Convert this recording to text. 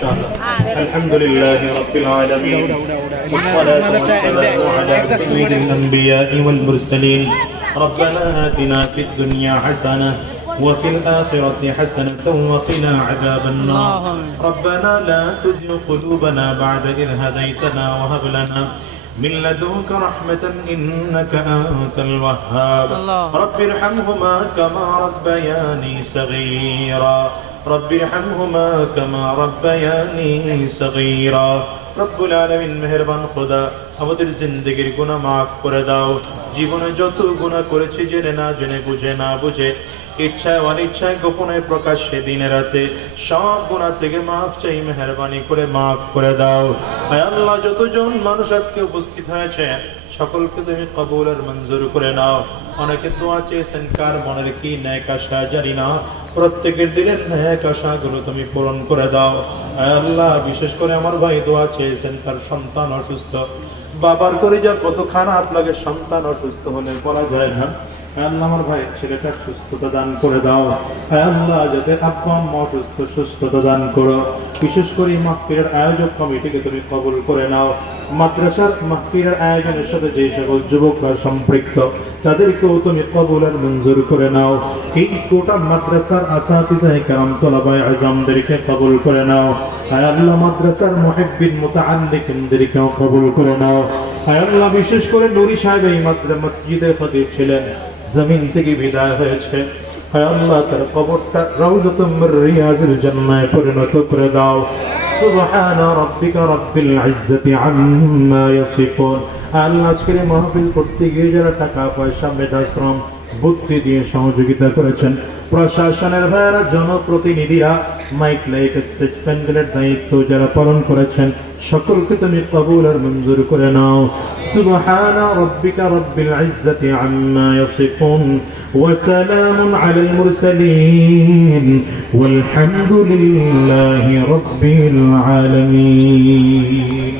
شاء الله. الحمد لله رب العالمين. والصلاة والسلام على سيد الأنبياء والمرسلين. ربنا آتنا في الدنيا حسنة وفي الآخرة حسنة وقنا عذاب النار. ربنا لا تزغ قلوبنا بعد إذ هديتنا وهب لنا من لدنك رحمة إنك أنت الوهاب. رب ارحمهما كما ربياني صغيرا. رب ارحمهما كما ربياني صغيرا. رب العالمين مهربان خدا. আমাদের জিন্দগির গুণা মাফ করে দাও। জীবনে যত গুণা করেছি, জেনে না, জেনে বুঝে না বুঝে, ইচ্ছায় অনিচ্ছায় গোপনে প্রকাশ্যে দিনে রাতে, সব গুণা থেকে মাফ চাই, মেহরবানি করে মাফ করে দাও। আল্লাহ, যতজন মানুষ আজকে উপস্থিত হয়েছে, সকলকে তুমি কবুল আর মঞ্জুর করে নাও। অনেকে দোয়া চেয়েছেন, কার মনের কি ন্যায় আশা জানি না। প্রত্যেকের দিনের ন্যায় আশাগুলো তুমি পূরণ করে দাও। আল্লাহ, বিশেষ করে আমার ভাই দোয়া চেয়েছেন, তার সন্তান অসুস্থ। বাবার করে যা কতখানা আপনাকে সন্তান অসুস্থ হলে বলা যায় না। আল্লাহ আমার ভাই, ছেলেটার সুস্থতা দান করে দাও। আল্লাহ, যাতে আব্বা আম্মা সুস্থতা দান করো। বিশেষ করে এই মাহফিলের আয়োজক কমিটিকে তুমি কবুল করে নাও। মাদ্রাসার মাহফিলের আয়োজনের সাথে যে সকল যুবকরা সম্পৃক্ত, তাদেরকেও তুমি মঞ্জুর করে নাও। এই গোটা মাদ্রাসার আসাফিজায়ে কারাম আজমদেরকে কবুল করে নাও। আল্লাহ মাদ্রাসার কবুল করে নাও। বিশেষ করে নুরি সাহেব এই মাদ্রা মসজিদের ছিলেন। জমিন থেকে বিদায় হয়েছে। হয় আল্লাহ, তার কবরটা রাউজাতুম রিয়াজুল জান্নায় পরিণত করে দাও। সুবহান রাব্বিকা রাব্বিল ইজ্জাতি আম্মা ইয়াসিফুন। আল্লাহ আজকের মাহফিল করতে গিয়ে যারা টাকা পয়সা মেধাশ্রম বুদ্ধি দিয়ে সহযোগিতা করেছেন। প্রশাসনের ভাইয়েরা, জনপ্রতিনিধিরা, মাইক লাইক স্টেজ প্যান্ডেলের দায়িত্ব যারা পালন করেছেন, সকলকে তুমি কবুল আর মঞ্জুর করে নাও। সুবহানা রাব্বিকা রাব্বিল ইজ্জাতি আম্মা ইয়াসিফুন ওয়া সালামুন আলাল মুরসালিন। ওয়াল হামদুলিল্লাহি রাব্বিল আলামিন।